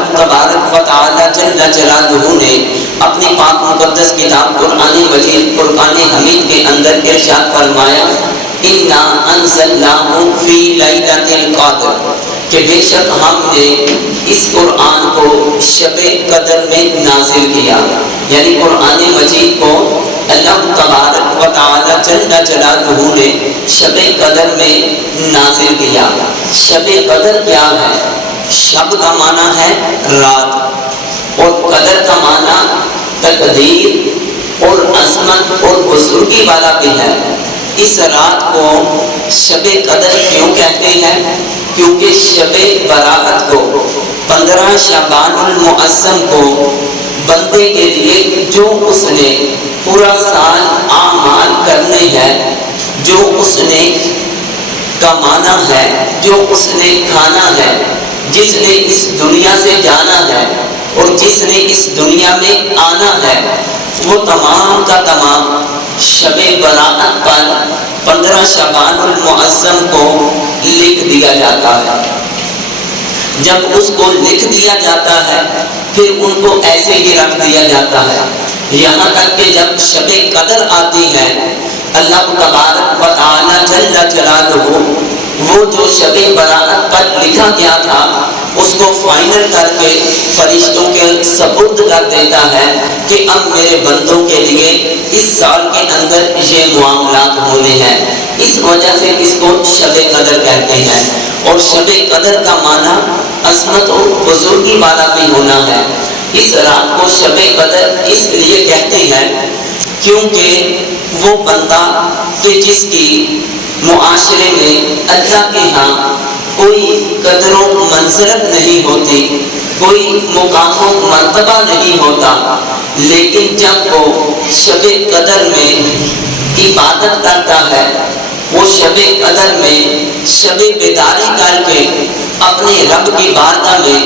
اللہ تبارک و تعالی جل جلالہ نے اپنی پاک مقدس کتاب قرآن مجید فرقان حمید کے اندر ارشاد فرمایا اِنَّا أَنزَلْنَاهُ فِي لَيْلَةِ الْقَدْرِ کہ بے شک ہم نے اس قرآن کو شب قدر میں نازل کیا، یعنی قرآن مجید کو اللہ تبارک و تعالی جل جلالہ نے شب قدر میں نازل کیا۔ شب قدر کیا ہے؟ شب کا معنی ہے رات، اور قدر کا معنی تقدیر اور عظمت اور بزرگی والا بھی ہے۔ اس رات کو شب قدر کیوں کہتے ہیں؟ کیونکہ شب برات کو 15 شعبان المعظم کو بندے کے لیے جو اس نے پورا سال اعمال کرنے ہیں، جو اس نے کمانا ہے، جو اس نے کھانا ہے، جس نے اس دنیا سے جانا ہے اور جس نے اس دنیا میں آنا ہے، وہ تمام کا تمام شب برات پر 15 شعبان المعظم کو لکھ دیا جاتا ہے۔ جب اس کو لکھ دیا جاتا ہے پھر ان کو ایسے ہی رکھ دیا جاتا ہے، یہاں تک کہ جب شب قدر آتی ہے اللہ تبارک و تعالی جل جلالہ وہ جو شب برات پر لکھا گیا تھا اس کو فائنل کر کے فرشتوں کے سپرد کر دیتا ہے کہ اب میرے بندوں کے لیے اس سال کے اندر یہ معاملات ہونے ہیں۔ اس وجہ سے اس کو شب قدر کہتے ہیں، اور شب قدر کا معنی عظمت اور بزرگی والا بھی ہونا ہے۔ اس رات کو شب قدر اس لیے کہتے ہیں کیونکہ وہ بندہ کہ جس کی معاشرے میں اللہ کے ہاں کوئی قدر و منزلت نہیں ہوتی، کوئی مقام و مرتبہ نہیں ہوتا، لیکن جب وہ شب قدر میں عبادت کرتا ہے، وہ شب قدر میں شب بیداری کر کے اپنے رب کی بارگاہ میں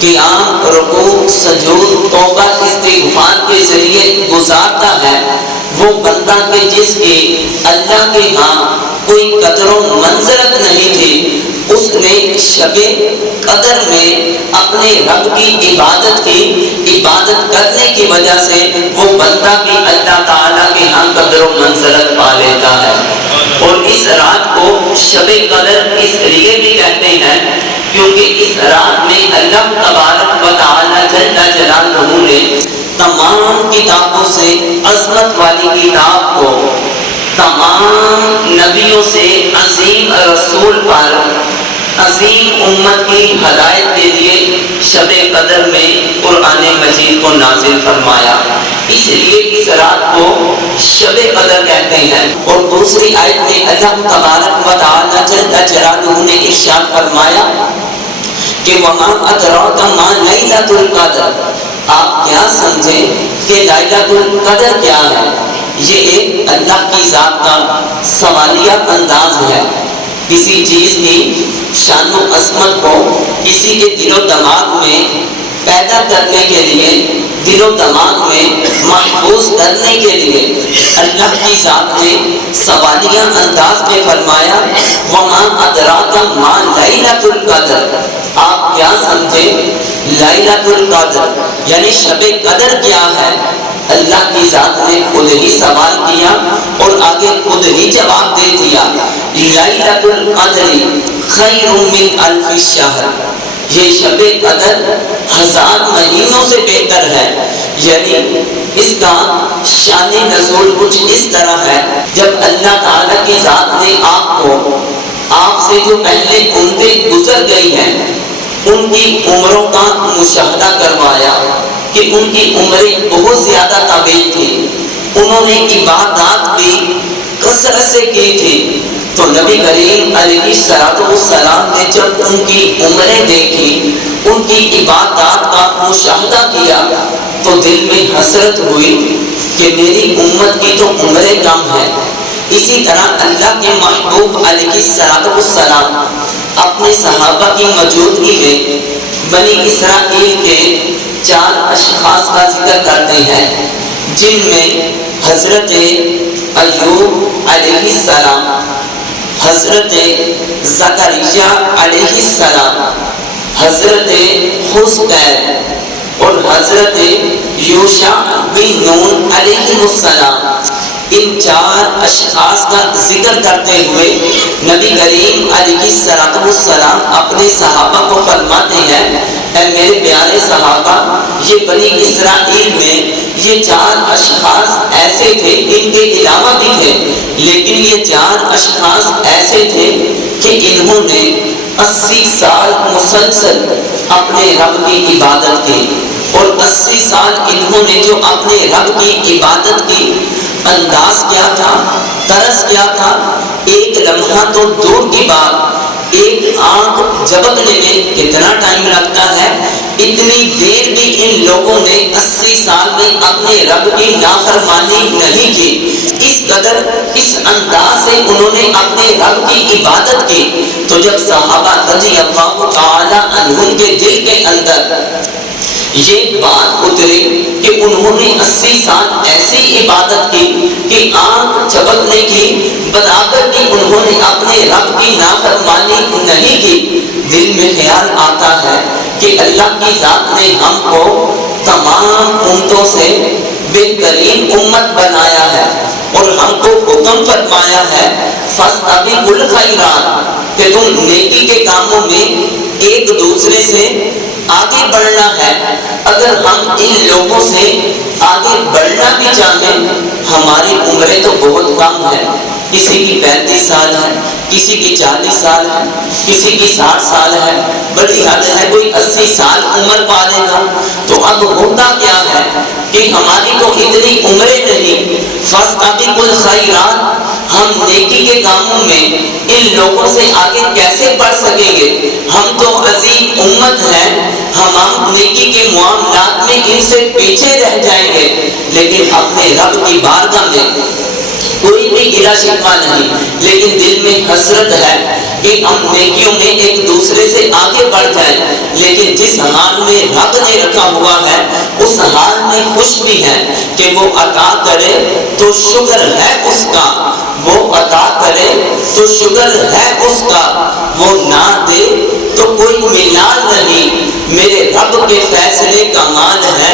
قیام، رکوع، سجود، توبہ، استغفار کے ذریعے گزارتا ہے، وہ بندہ کہ جس کی اللہ کے ہاں کوئی قدر و منزلت نہیں تھی، اس نے شب قدر میں اپنے رب کی عبادت کرنے کی وجہ سے وہ بندہ بھی اللہ تعالیٰ کے ہاں قدر و منزلت پا لیتا ہے۔ اور اس رات کو شب قدر اس لیے بھی کہتے ہیں کیونکہ اس رات میں اللہ تبارک و تعالی جل جلالہ نے تمام کتابوں سے عظمت والی کتاب کو تمام نبیوں سے عظیم رسول پر عظیم امت کی ہدایت کے لیے شب قدر میں قرآن مجید کو نازل فرمایا، اس لیے اس رات کو شب قدر کہتے ہیں۔ اور دوسری آیت میں اللہ تبارک و تعالی جل جلالہ نے ارشاد فرمایا کہ وَمَا أَدْرَاكَ مَا لَيْلَةُ الْقَدْرِ، آپ کیا سمجھیں کہ لَيْلَةُ الْقَدْر کیا ہے؟ یہ ایک اللہ کی ذات کا سوالیہ انداز ہے۔ کسی چیز کی شان و عظمت کو کسی کے دل و دماغ میں پیدا کرنے کے لیے، دل و دماغ میں محفوظ کرنے کے لیے اللہ کی ذات نے سوالیہ انداز میں فرمایا وَمَا أَدْرَاكَ مَا لَيْلَةُ الْقَدْرِ، آپ کیا سمجھیں لیلۃ القدر یعنی شب قدر کیا ہے؟ اللہ کی ذات نے خود ہی سوال کیا اور آگے خود ہی جواب دے دیا، لیلۃ القدر خیر من الف الشہر، یہ شب قدر 1000 مہینوں سے بہتر ہے۔ یعنی اس کا شان نزول کچھ اس طرح ہے، جب اللہ تعالیٰ کی ذات نے آپ سے جو پہلے امتیں گزر گئی ہیں ان کی عمروں کا مشاہدہ کروایا کہ ان کی عمریں بہت زیادہ طویل تھی، انہوں نے عبادات بھی کثرت سے کی تھی، تو نبی کریم علیہ السلام نے جب ان کی عمریں دیکھی، ان کی عبادات کا مشاہدہ کیا تو دل میں حسرت ہوئی کہ میری امت کی تو عمریں کم ہیں۔ اسی طرح اللہ کے محبوب علیہ السلام اپنے صحابہ کی موجودگی میں بنی اسرائیل کے 4 اشخاص کا ذکر کرتے ہیں، جن میں حضرت ایوب علیہ السلام، حضرت زکریا علیہ السلام، حضرت حذیفہ اور حضرت یوشع بن نون علیہ السلام، ان چار اشخاص کا ذکر کرتے ہوئے نبی کریم علیہ السلام اپنے صحابہ کو فرماتے ہیں، اے میرے پیارے صحابہ، یہ بنی اسرائیل میں یہ چار اشخاص ایسے تھے، ان کے علاوہ بھی تھے، لیکن یہ چار اشخاص ایسے تھے کہ انہوں نے 80 سال مسلسل اپنے رب کی عبادت کی، اور 80 سال انہوں نے جو اپنے رب کی عبادت کی، انداز کیا تھا، طرز کیا تھا، ایک لمحہ تو دور کی بات، ایک آنکھ جھپکنے میں کتنا ٹائم لگتا ہے، اتنی دیر بھی ان لوگوں نے 80 سال میں اپنے رب کی نافرمانی نہیں کی۔ اس قدر اس انداز سے انہوں نے اپنے رب کی عبادت کی، تو جب صحابہ رضی اللہ تعالی عنہم کے دل کے اندر یہ بات اتری کہ انہوں نے 80 سال ایسی عبادت کی کہ آنکھ جھپکنے کی برابر بھی انہوں نے اپنے رب کی نافرمانی نہیں کی، دل میں خیال آتا ہے کہ اللہ کی ذات نے ہم کو تمام امتوں سے بہترین امت بنایا ہے، اور ہم کو حکم فرمایا ہے فاستبقوا الخیرات، کہ تم نیکی کے کاموں میں ایک دوسرے سے آگے بڑھنا ہے۔ اگر ہم ان لوگوں سے آگے بڑھنا بھی چاہیں، ہماری عمریں تو بہت کم ہے، کسی کی 35 سال ہے، کسی کی 40 سال ہے، کسی کی 60 سال ہے، بڑی حد ہے کوئی 80 سال عمر پا لے گا۔ تو اب ہوتا کیا ہے کہ ہماری تو اتنی عمریں نہیں، فاستبقوا الخیرات، ہم نیکی کے کاموں میں ان لوگوں سے آگے کیسے بڑھ سکیں گے؟ ہم تو عظیم امت ہیں، ہم نیکی کے معاملات میں ان سے پیچھے رہ جائیں گے، لیکن اپنے رب کی بارگاہ میں کوئی بھی گلہ شکوہ نہیں، لیکن دل میں حسرت ہے کہ ہم نیکیوں میں ایک دوسرے سے آگے بڑھ جائیں، لیکن جس حال میں رب نے رکھا ہوا ہے اس حال میں خوش بھی ہے کہ وہ عطا کرے تو شکر ہے اس کا، وہ عطا کرے تو شکر ہے اس کا، وہ نہ دے تو کوئی ملال نہیں۔ میرے رب کے فیصلے کا مال ہے،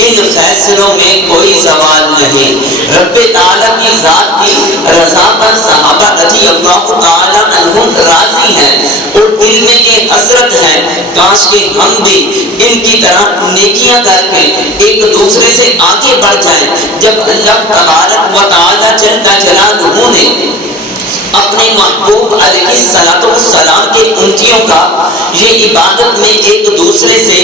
ان فیصلوں میں کوئی زوال نہیں۔ رب تعالیٰ کی ذات کی رضا پر صحابہ رضی اللہ تعالیٰ عنہم راضی ہیں، اور دل میں یہ حسرت ہے کاش کہ ہم بھی ان کی طرح نیکیاں کر کے ایک دوسرے سے آگے بڑھ جائیں۔ جب اللہ تبارک و تعالیٰ جل جلالہ نے اپنے محبوب علیہ السلام کے امتیوں کا یہ عبادت میں ایک دوسرے سے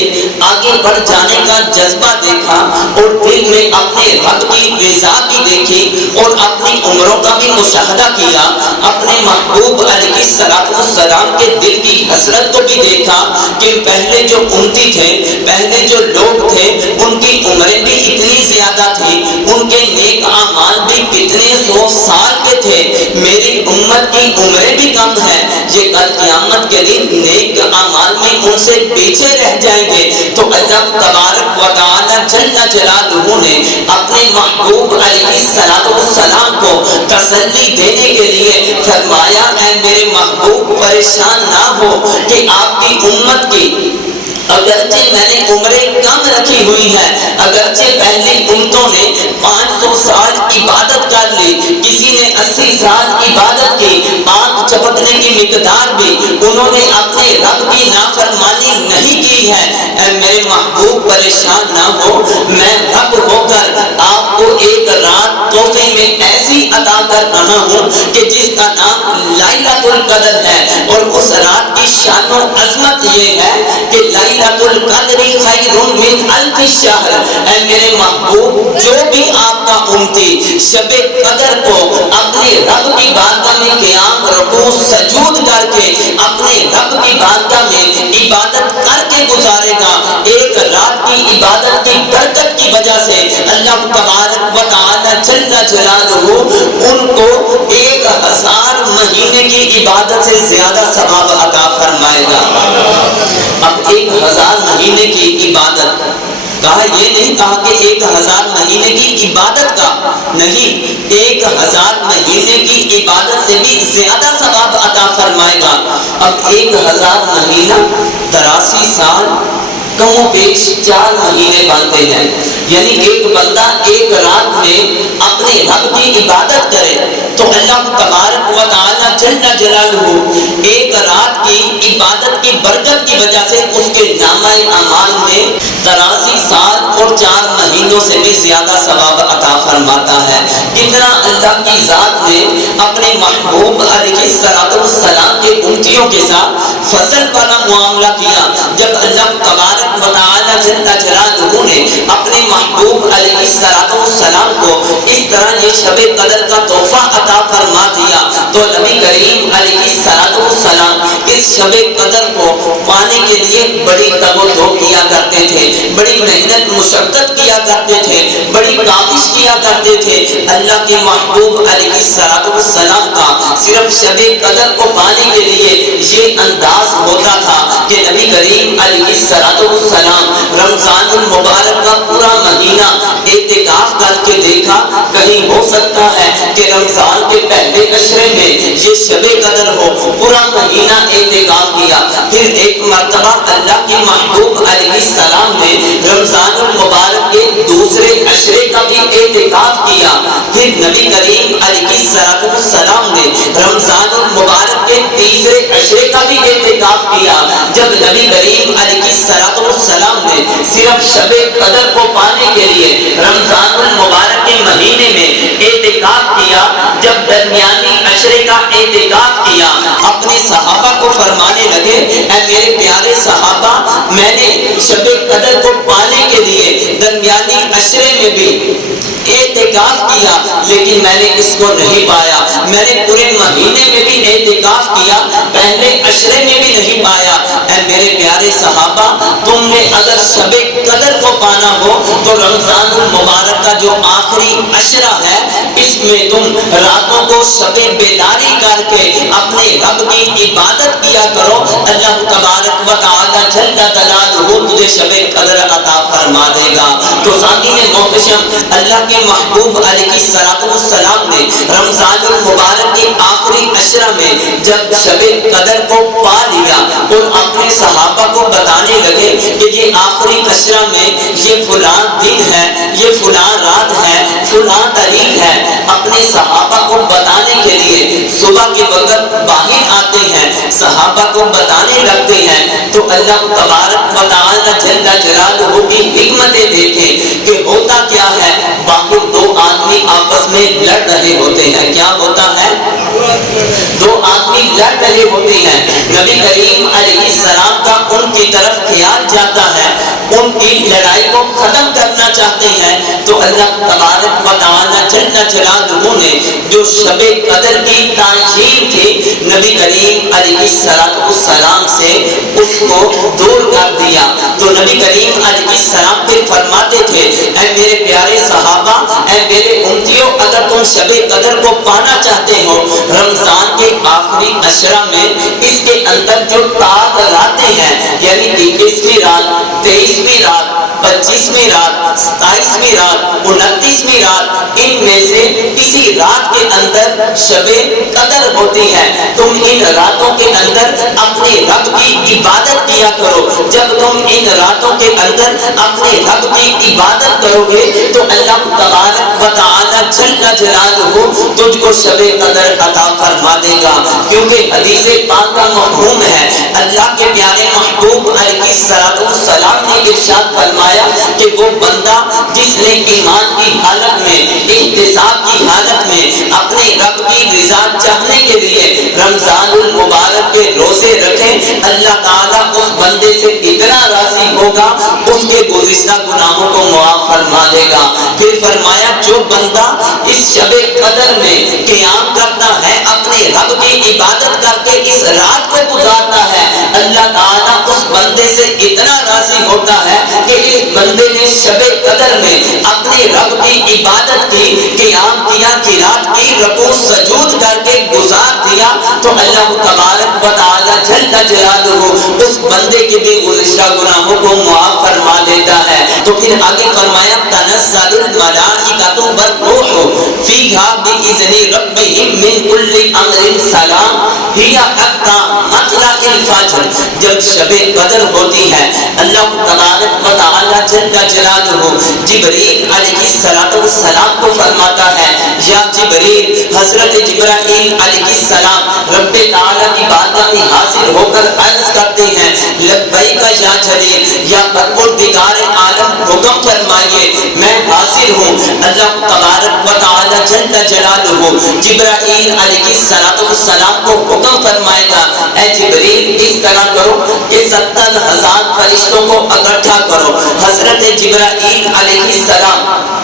آگے بڑھ جانے کا جذبہ دیکھا، اور دل میں اپنے رب کی رضا بھی دیکھی، اور اپنی عمروں کا بھی مشاہدہ کیا، اپنے محبوب علیہ السلام کے دل کی حسرت کو بھی دیکھا کہ پہلے جو امتی تھے، پہلے جو لوگ تھے، ان کی عمریں بھی اتنی زیادہ تھی، ان کے نیک اعمال بھی کتنے 100 سال کے تھے، میری امت کی عمریں بھی کم ہیں، یہ کل قیامت کے دن نیک اعمال میں ان سے پیچھے رہ جائیں گے۔ تو اللہ تبارک و تعالی جل جلالہ نے اپنے محبوب علیہ السلام کو تسلی دینے کے لیے فرمایا، اے میرے محبوب پریشان نہ ہو کہ آپ کی امت کی اگرچہ میں نے عمریں کم رکھی ہوئی ہے، اگرچہ پہلی امتوں نے 500 سال عبادت کر لی، کسی نے 80 سال عبادت کی، آنکھ چپکنے کی مقدار بھی انہوں نے اپنے رب کی نافرمانی نہیں کی ہے، اے میرے محبوب پریشان نہ ہو، میں رب ہو کر آپ کو ایک رات تحفے میں ایسی عطا کر رہا ہوں کہ جس کا نام لیلۃ القدر ہے، اور اس رات کی شان و عظمت یہ ہے کہ لیلۃ القدر خیر من الف شہر۔ اے میرے محبوب، جو بھی آپ کا امتی شب قدر کو اپنے رب کی بارگاہ میں قیام رکوع سجود کر کے اپنے رب کی بارگاہ میں عبادت کر کے گزارے گا، ایک رات کی عبادت کی برکت کی وجہ سے اللہ تبارک و تعالی جل جلالہ ان کو 1000 مہینے کی عبادت سے زیادہ ثواب عطا فرمائے گا۔ اب 1000 مہینے کی عبادت کہا یہ نہیں کہا کہ 1000 مہینے کی عبادت کا نہیں، 1000 مہینے کی عبادت سے بھی زیادہ ثواب عطا فرمائے گا۔ اب 1000 مہینہ 83 سال کم و بیش 4 مہینے بنتے ہیں، یعنی ایک بندہ ایک رات میں اپنے رب کی عبادت کرے تو اللہ تبارک و تعالی جل جلالہ ایک رات کی عبادت کی برکت کی وجہ سے اس کے نامہ اعمال میں 83 سال اور 4 مہینوں سے بھی زیادہ ثواب عطا فرماتا ہے۔ کتنا اللہ کی ذات نے اپنے محبوب علیہ السلام کے امتیوں کے ساتھ فضل والا معاملہ کیا، جب اللہ تبارک و تعالی جل جلالہ نے اپنے محبوب علیہ السلام کو اس طرح یہ شب قدر کا تحفہ عطا فرما دیا تو نبی کریم علیہ السلام اس شب قدر کو پانے کے لیے بڑی تگ و دو کیا کرتے تھے، بڑی محنت مشقت کیا کرتے تھے، بڑی کاوش کیا کرتے تھے۔ اللہ کے محبوب علیہ السلام کا صرف شب قدر کو پانے کے لیے یہ انداز ہوتا تھا کہ نبی کریم علیہ السلام رمضان المبارک کا پورا مہینہ اعتکاف کر کے دیکھا، کہیں ہو سکتا ہے کہ رمضان کے پہلے عشرے میں یہ شب قدر ہو، پورا مہینہ اعتکاف کیا۔ پھر ایک مرتبہ اللہ کی محبوب علیہ السلام نے رمضان المبارک کے دوسرے عشرے کا بھی اعتکاف کیا۔ پھر نبی کریم علیہ السلام نے رمضان المبارک کے تیسرے عشرے کا بھی اعتکاف کیا۔ جب نبی کریم علیہ السلام نے صرف شب قدر کو پانے کے لیے رمضان المبارک کے مہینے میں اعتکاف کیا، جب درمیانی عشرے کا اعتکاف کیا، اپنے صحابہ کو فرمانے لگے اے میرے پیارے صحابہ، میں نے شب قدر کو پانے کے لیے درمیانی عشرے میں بھی اعتکاف کیا لیکن میں نے اس کو نہیں پایا، میں نے پورے مہینے میں بھی اعتکاف کیا، پہلے عشرے میں بھی نہیں پایا۔ اے میرے پیارے صحابہ، تم نے اگر شب قدر کو پانا ہو تو رمضان المبارک کا جو آخری عشرہ ہے اس میں تم راتوں کو شب بیداری کر کے اپنے رب کی عبادت کیا کرو، اللہ تبارک و تعالی جل جلالہ تجھے شب قدر عطا فرما دے گا۔ تو سامعین محتشم، اللہ کے محبوب علیہ السلام نے رمضان المبارک کے آخری عشرہ میں جب شب قدر کو پا لیا اور اپنے صحابہ کو بتانے لگے کہ یہ آخری عشرہ میں یہ فلاں دن ہے، یہ فلاں رات ہے، فلاں تاریخ ہے، اپنے صحابہ کو بتانے کے لیے صبح کے وقت باہر آتے ہیں، صحابہ کو بتانے لگتے ہیں تو اللہ تبارک و تعالی جل جلالہ کی حکمتیں دیکھیں کہ ہوتا کیا ہے، باہر دو آدمی آپس میں لڑ رہے ہوتے ہیں۔ کیا ہوتا ہے؟ دو آدمی لڑ رہے ہوتے ہیں، نبی کریم علیہ السلام کا ان کی طرف خیال جاتا ہے، ان کی لڑائی کو ختم کرنا چاہتے ہیں تو اللہ تبارک و تعالی جل جلالہ نے جو شب قدر کی تعظیم تھی نبی کریم علیہ السلام سے اس کو دور کر دیا۔ تو نبی کریم علیہ السلام پھر فرماتے تھے اے میرے پیارے صحابہ، اے میرے امتیوں، اگر تم شب قدر کو پانا چاہتے ہو رمضان کے آخری عشرہ میں اس کے اندر جو تاک راتیں ہیں یعنی 21ویں رات، 23ویں رات، 25ویں رات، 27ویں رات، 29ویں رات، ان میں سے کسی رات کے اندر شب قدر ہوتی ہے، تم ان راتوں کے اندر اپنے رب کی عبادت کیا کرو۔ جب تم ان راتوں کے اندر اپنے رب کی عبادت کرو گے تو اللہ تبارک و تعالی جل جلالہ تجھ کو شب قدر عطا فرما دے گا، کیونکہ حدیث پاک کا مفہوم ہے اللہ کے پیارے محبوب علیہ السلام نے ارشاد فرمایا کہ وہ بندہ جس نے ایمان کی حالت میں، احتساب کی حالت میں اپنے رب کی رضا چاہنے کے لیے رمضان المبارک کے روزے رکھے، اللہ تعالیٰ اس بندے سے اتنا راضی ہوگا اس کے گزشتہ گناہوں کو معاف فرما دے گا۔ پھر فرمایا جو بندہ اس شب قدر میں قیام کرتا ہے، اپنے رب کی عبادت کر کے اس رات کو گزارتا ہے، اللہ تعالیٰ اس بندے سے اتنا راضی ہوتا ہے کہ اس بندے نے شب قدر میں اپنے رب کی عبادت کی، قیام کیا، قرات کی، رکوع سجود کر کے گزار دیا تو اللہ تبارک و تعالی جل جلالہ اس بندے کے بھی گزشتہ گناہوں کو معاف فرما دیتا ہے۔ تو پھر آگے فرمایا تنزل الملائکۃ والروح فیہا بإذن ربہم من کل امر سلام ہی حتی مطلع الفجر. جب شب قدر ہوتی ہے اللہ تبارک و تعالی جل جلالہ جبریل علیہ السلام کو فرماتا ہے یا جبریل، حضرت جبرائیل علیہ السلام رب تعالی کی بارگاہ میں حاضر ہو کر عرض کرتے ہیں لبیک یا جلیل، یا پروردگار عالم حکم فرمائیے میں حاضر ہوں. اللہ تبارک و تعالی جل جلالہ جبرائیل علیہ السلام کو حکم فرمائے گا اے جبریل اس طرح کرو کہ 70,000 فرشتوں کو اکٹھا کرو. حضرت جبرائیل علیہ السلام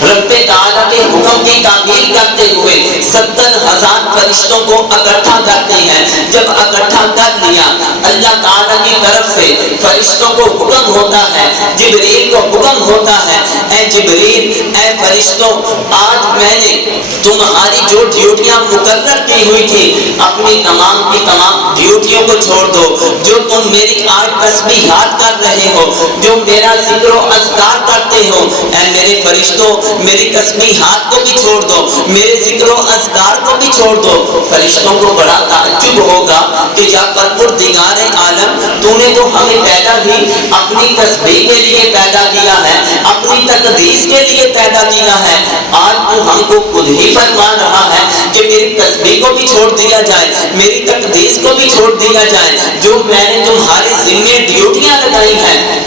رب تعالیٰ کے حکم کی تعمیل کرتے ہوئے 70,000 فرشتوں کو اکٹھا کرتے ہیں. جب اکٹھا کر لیا اللہ تعالیٰ کی طرف سے فرشتوں کو حکم ہوتا ہے، جبریل کو حکم ہوتا ہے اے جبریل، اے فرشتوں، آج میں نے تمہاری جو ڈیوٹیاں مقرر کی ہوئی تھی اپنی تمام کی تمام ڈیوٹیوں کو چھوڑ دو. جو تم میری آج تسبیحات کر رہے ہو، جو میرا ذکر و اذکار کرتے ہو، اے میرے فرشتوں میری تسبیحات کو بھی چھوڑ دو، میرے ذکر و اذکار کو بھی چھوڑ دو. فرشتوں کو بڑا تعجب ہوگا کہ یا پروردگار عالم، تو نے تو ہمیں پیدا ہی اپنی تسبیح کے لیے پیدا کیا ہے، اپنی تقدیس کے لیے پیدا کیا ہے. آج تو ہم کو خود ہی فرما رہا ہے کہ میری تسبیح کو بھی چھوڑ دیا جائے، میری تقدیس کو بھی چھوڑ دیا جائے. جو میں نے تمہارے ذمے ڈیوٹیاں لگائی ہیں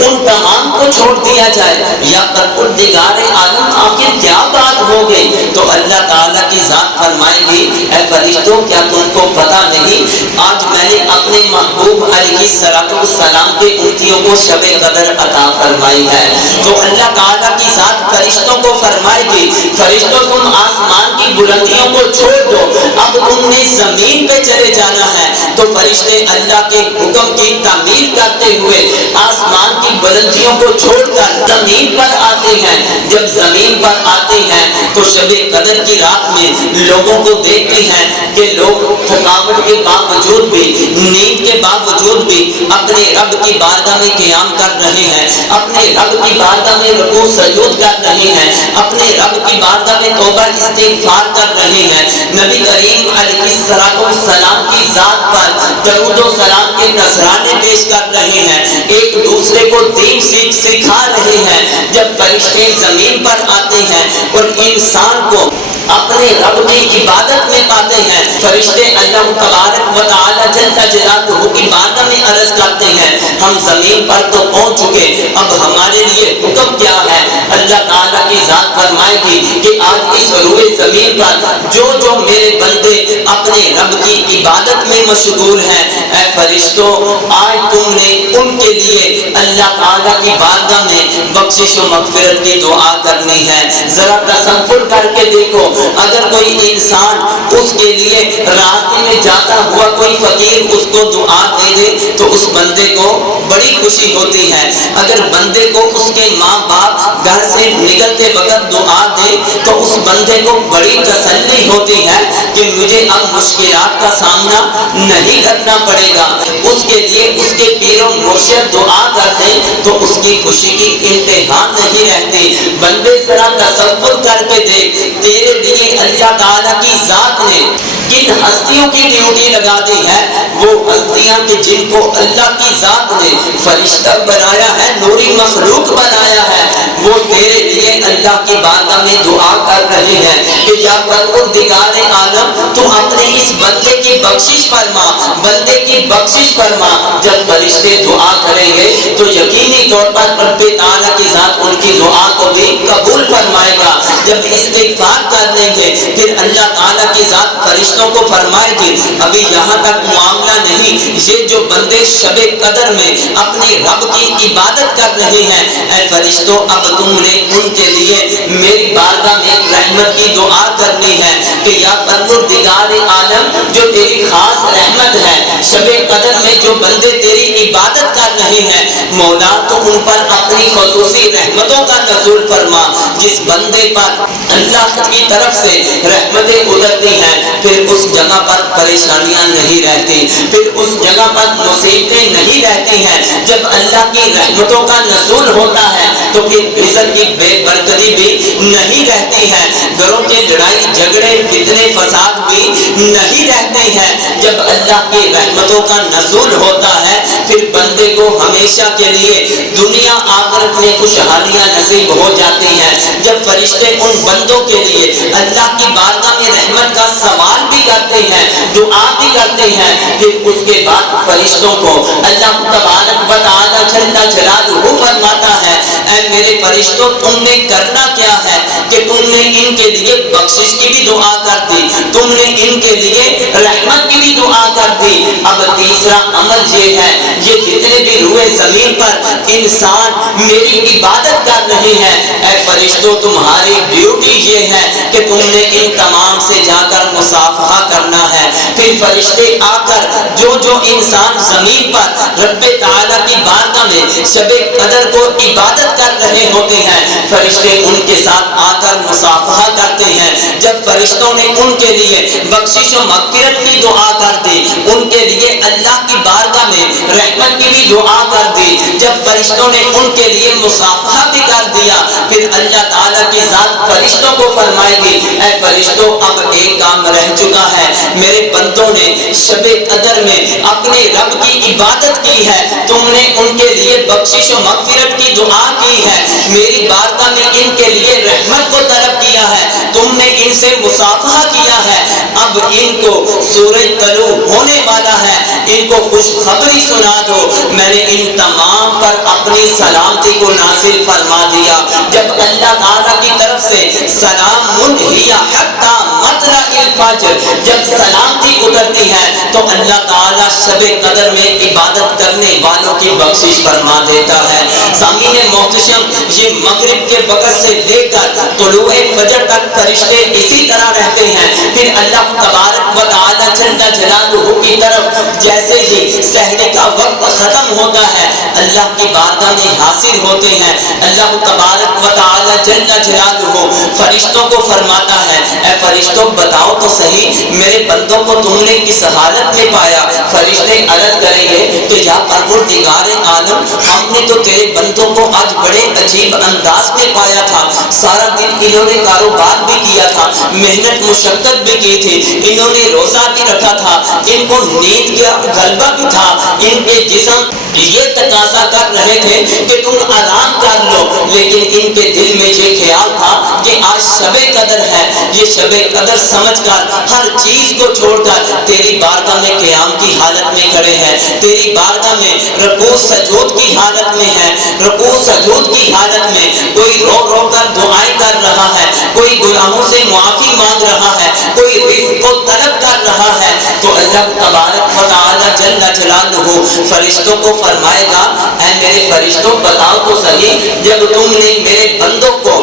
ان تمام کو چھوڑ دیا جائے. یا پروردگار عالم آخر کیا بات ہو گئی؟ تو اللہ تعالیٰ کی ذات فرمائے گی اے فرشتوں، کیا تم کو پتہ نہیں آج میں نے اپنے محبوب علیہ السلام کے امتیوں کو شب قدر عطا فرمائی ہے. تو اللہ تعالیٰ کی ذات فرشتوں کو فرمائے گی فرشتوں تم آسمان کی بلندیوں کو چھوڑ دو، اب تم نے زمین پہ چلے جانا ہے. تو فرشتے اللہ کے حکم کی تعمیل کرتے ہوئے آسمان کی بلندیوں کو چھوڑ کر زمین پر آتے ہیں. جب زمین پر آتے ہیں تو شب قدر کی رات میں لوگوں کو دیکھتے ہیں کہ لوگ تھکاوٹ کے باوجود بھی، نیند کے باوجود بھی اپنے رب کی بارگاہ میں قیام کر رہے ہیں، اپنے رب کی بارگاہ میں رکوع سجود کر رہے ہیں، اپنے رب کی بارگاہ میں توبہ استغفار کر رہے ہیں. نبی کریم علیہ السلام کی ذات پر درود و سلام کے نذرانے پیش کر رہے ہیں، ایک دوسرے کو دین سکھا رہے ہیں. جب فرشتے زمین پر آتے ہیں اور انسان کو اپنے رب کی عبادت میں پاتے ہیں، فرشتے اللہ تبارک و تعالی جل جلالہ کی بارگاہ میں عرض کرتے ہیں ہم زمین پر تو پہنچ چکے، اب ہمارے لیے حکم کیا ہے؟ اللہ تعالیٰ کی ذات فرمائے گی کہ آج اس روئے زمین پر جو جو میرے بندے اپنے رب کی عبادت میں مشغول ہیں، اے فرشتوں آج تم نے ان کے لیے اللہ تعالیٰ کی بارگاہ میں بخشش و مغفرت کی دعا کرنی ہے. ذرا تصور کر کے دیکھو، اگر کوئی انسان اس کے لیے راستے میں جاتا ہوا کوئی فقیر اس کو دعا دے دے تو اس بندے کو بڑی خوشی ہوتی ہے. اگر بندے کو اس کے ماں باپ گھر سے نکلتے وقت دعا دے تو اس بندے کو بڑی تسلی ہوتی ہے کہ مجھے اب مشکلات کا سامنا نہیں کرنا پڑے گا. اس کے لیے اس کے پیر و مرشد دعا کرتے تو اس کی خوشی کی انتہا نہیں رہتی. بندے ذرا تصور کر کے دیکھ، تیرے لیے اللہ تعالیٰ کی ذات نے کن ہستیوں کی ڈیوٹی لگا دی ہے. وہ ہستیاں کہ جن کو اللہ کی ذات نے فرشتہ بنایا ہے، نوری مخلوق بنایا ہے، وہ تیرے لیے اللہ کی بارگاہ میں دعا کر رہے ہیں کہ یا پروردگار عالم تو اپنے اس بندے کی بخشش فرما، بندے کی بخشش فرما. جب فرشتے دعا کریں گے تو یقینی طور پر رب تعالیٰ کی ذات ان کی دعا کو بھی قبول فرمائے گا. جب استغفار کر لیں گے پھر اللہ تعالیٰ کی ذات فرشتوں کو فرمائے گی ابھی یہاں تک معاملہ نہیں، یہ جو بندے شب قدر میں اپنے رب کی عبادت کر رہے ہیں، اے فرشتوں اب تم نے ان کے لیے میری بارگاہ میں رحمت کی دعا کرنی ہے کہ یا پروردگار عالم جو تیری خاص رحمت ہے، شب قدر میں جو بندے تیری عبادت کر رہے ہیں مولا تو ان پر اپنی خصوصی رحمتوں کا نزول فرما. جس بندے پر اللہ کی طرف سے رحمتیں اترتی ہیں پھر اس جگہ پر پریشانیاں نہیں رہتی، پھر اس جگہ پر مصیبتیں نہیں رہتی ہیں. جب اللہ کی رحمتوں کا نزول ہوتا ہے تو پھر رزق کی بے برکتی بھی نہیں رہتی ہے، گھروں کے لڑائی جھگڑے فتنے فساد بھی نہیں رہتے ہیں۔ جب اللہ کی رحمتوں کا نزول ہوتا ہے پھر بندے کو ہمیشہ کے لیے دنیا آخرت میں خوشحالیاں نصیب ہو جاتی ہیں۔ جب فرشتے ان بندوں کے لیے اللہ کی بارگاہ میں رحمت کا سوال بھی کرتے ہیں، دعا بھی کرتے ہیں، پھر اس کے بعد فرشتوں کو اللہ تبارک و تعالی جل جلالہ فرماتا ہے، اے میرے فرشتوں تم نے کرنا کیا ہے کہ تم نے ان کے لیے بخشش کی بھی دعا کر دی، تم نے ان کے لیے رحمت کی بھی دعا کر دی۔ اب تیسرا عمل یہ ہے، یہ جتنے بھی روئے زمین پر انسان میری عبادت کر رہے ہیں، اے فرشتوں تمہاری ڈیوٹی یہ ہے کہ تم نے ان تمام سے جا کر مصافحہ کرنا ہے۔ پھر فرشتے آ کر جو جو انسان زمین پر رب تعالیٰ کی بارگاہ میں شب قدر کو عبادت کر رہے ہوتے ہیں، فرشتے ان کے ساتھ آ کر مصافحہ کرتے ہیں۔ جب فرشتوں نے ان کے لیے بخشش و مغفرت کی دعا کر دی، ان کے لیے اللہ کی بارگاہ میں رحمت کی بھی دعا کر دی، جب فرشتوں نے ان کے لیے مصافحہ بھی کر دیا، پھر اللہ تعالیٰ کی ذات فرشتوں کو فرمائے گی، اے فرشتوں اب ایک کام رہ چکا ہے، میرے بندوں نے شب قدر میں اپنے رب کی عبادت کی ہے، تم نے ان کے لیے بخشش و مغفرت کی دعا کی ہے، میری بارگاہ میں ان کے لیے رحمت کو طلب کیا ہے، تم نے ان سے مصافحہ کیا ہے، اب ان کو سورج طلوع ہونے والا ہے، ان کو خوشخبری سنا دو، میں نے ان تمام پر اپنی سلامتی کو نازل فرما دیا۔ جب اللہ تعالیٰ کی طرف سے سلام منہیا حتی مطلع الفجر، جب سلامتی اترتی ہے تو اللہ تعالیٰ شب قدر میں عبادت کرنے والوں کی بخشش فرما دیتا ہے۔ سامعین محتشم، یہ مغرب کے وقت سے لے کر طلوع فجر تک فرشتے اسی طرح رہتے ہیں، پھر اللہ تبارک و تعالی جل جلالہ کی طرف جیسے ہی سحری کا وقت ختم ہوتا ہے اللہ کی بارگاہ میں حاضر ہوتے ہیں۔ اللہ تبارک و تعالی جل جلالہ فرشتوں کو فرماتا ہے، اے فرشتوں بتاؤ تو صحیح میرے بندوں کو تم نے کس حالت میں پایا؟ فرشتے عرض کریں گے کہ یا پروردگار عالم، ہم نے تو تیرے بندوں کو آج بڑے عجیب انداز میں پایا تھا، سارا دن انہوں نے کاروبار بھی کیا تھا، محنت مشقت بھی کی تھی، انہوں نے روزہ بھی رکھا تھا، ان کو نیند کا غلبہ بھی تھا، ان کے جسم یہ تقاضا کر رہے تھے کہ تم آرام کر لو، لیکن ان کے دل میں یہ خیال تھا کہ آج شب قدر ہے، یہ شب قدر سمجھ کر ہر چیز کو چھوڑ کر تیری بارگاہ میں قیام کی حالت میں کھڑے ہیں، تیری بارگاہ میں رکوع سجود کی حالت میں ہے، رکوع سجود کی حالت میں کوئی رو رو کر دعائیں کر رہا ہے، کوئی گناہوں سے معافی مانگ رہا ہے، کوئی رزق کو طلب کر رہا ہے، تو اللہ تبارک و تعالی جل جلالہ فرشتوں کو فرمائے گا، اے میرے فرشتوں بتاؤ تو صحیح جب تم نے میرے بندوں کو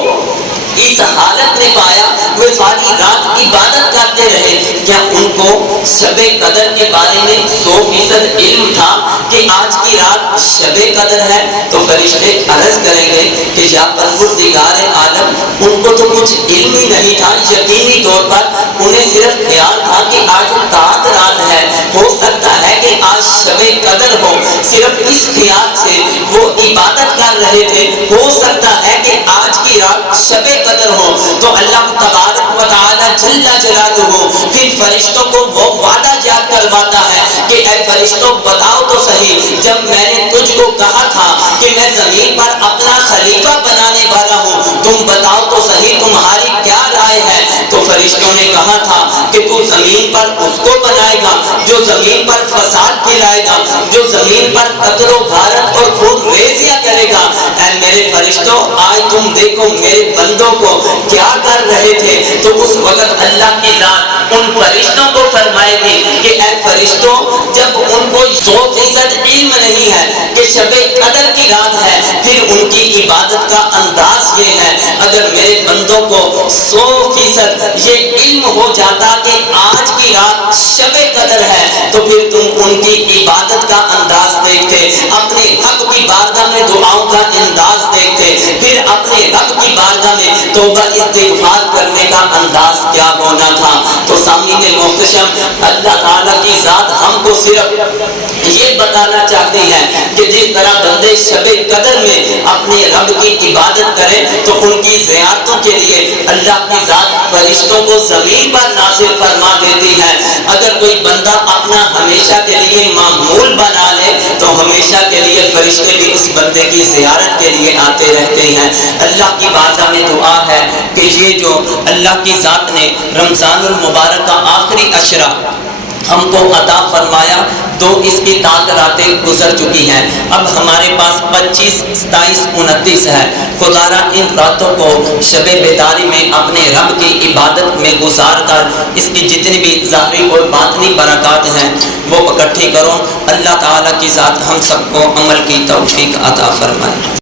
اس حالت میں پایا وہ ساری رات عبادت کرتے رہے، کیا ان کو شب قدر کے بارے میں 100% علم تھا کہ آج کی رات شب قدر ہے؟ تو فرشتے عرض کریں گے کہ یا پروردگار عالم ان کو تو کچھ علم ہی نہیں تھا، یقینی طور پر انہیں صرف خیال تھا کہ آج رات رات ہے، ہو سکتا ہے کہ آج شب قدر ہو، صرف اس خیال سے وہ عبادت کر رہے تھے، ہو سکتا ہے کہ آج کی رات شب قدر ہو۔ تو اللہ تبارک و تعالی جل جلالہ پھر فرشتوں کو وہ وعدہ یاد کرواتا ہے کہ اے فرشتوں بتاؤ تو صحیح جب میں نے تجھ کو کہا تھا کہ میں زمین پر اپنا خلیفہ بنانے والا ہوں، تم بتاؤ تو صحیح تمہاری کیا رائے ہے؟ تو فرشتوں نے کہا تھا کہ تو زمین پر اس کو بنائے گا جو زمین پر فساد پھیلائے گا، جو زمین پر قتل و غارت اور خون ریزیاں کرے گا۔ اے میرے فرشتوں آج تم دیکھو میرے بندوں کو کیا کر رہے تھے، تو اس وقت اللہ کی ذات ان فرشتوں کو فرمائے گی کہ اے فرشتوں جب ان کو 100% علم نہیں ہے کہ شب قدر کی رات ہے، پھر ان کی عبادت کا انداز یہ ہے، اگر میرے بندوں کو 100% یہ علم ہو جاتا کہ آج کی رات شب قدر ہے، تو پھر تم ان کی عبادت کا انداز دیکھتے، اپنے حق کی بارگاہ میں دعاؤں کا انداز دیکھتے، پھر اپنے رب کی بارگاہ میں توبہ استغفار کرنے کا انداز کیا ہونا تھا۔ تو سامعین محتشم اللہ تعالیٰ کی ذات ہم کو صرف یہ بتانا چاہتے ہیں کہ جس طرح بندے شب قدر میں اپنی اپنے رب کی عبادت کرے تو ان کی زیارتوں کے لیے اللہ کی ذات فرشتوں کو زمین پر نازل فرما دیتی ہے۔ اگر کوئی بندہ اپنا ہمیشہ کے لیے معمول بنا لے تو ہمیشہ کے لیے فرشتے بھی اس بندے کی زیارت کے لیے آتے رہتے ہیں۔ اللہ کی بارگاہ میں دعا ہے کہ یہ جو اللہ کی ذات نے رمضان المبارک کا آخری عشرہ ہم کو عطا فرمایا، تو اس کی تاخیراتیں گزر چکی ہیں، اب ہمارے پاس 25، 27، 29 ہے۔ خدا را ان راتوں کو شب بیداری میں اپنے رب کی عبادت میں گزار کر اس کی جتنی بھی ظاہری اور باطنی برکات ہیں وہ اکٹھی کرو۔ اللہ تعالیٰ کی ذات ہم سب کو عمل کی توفیق عطا فرمائے۔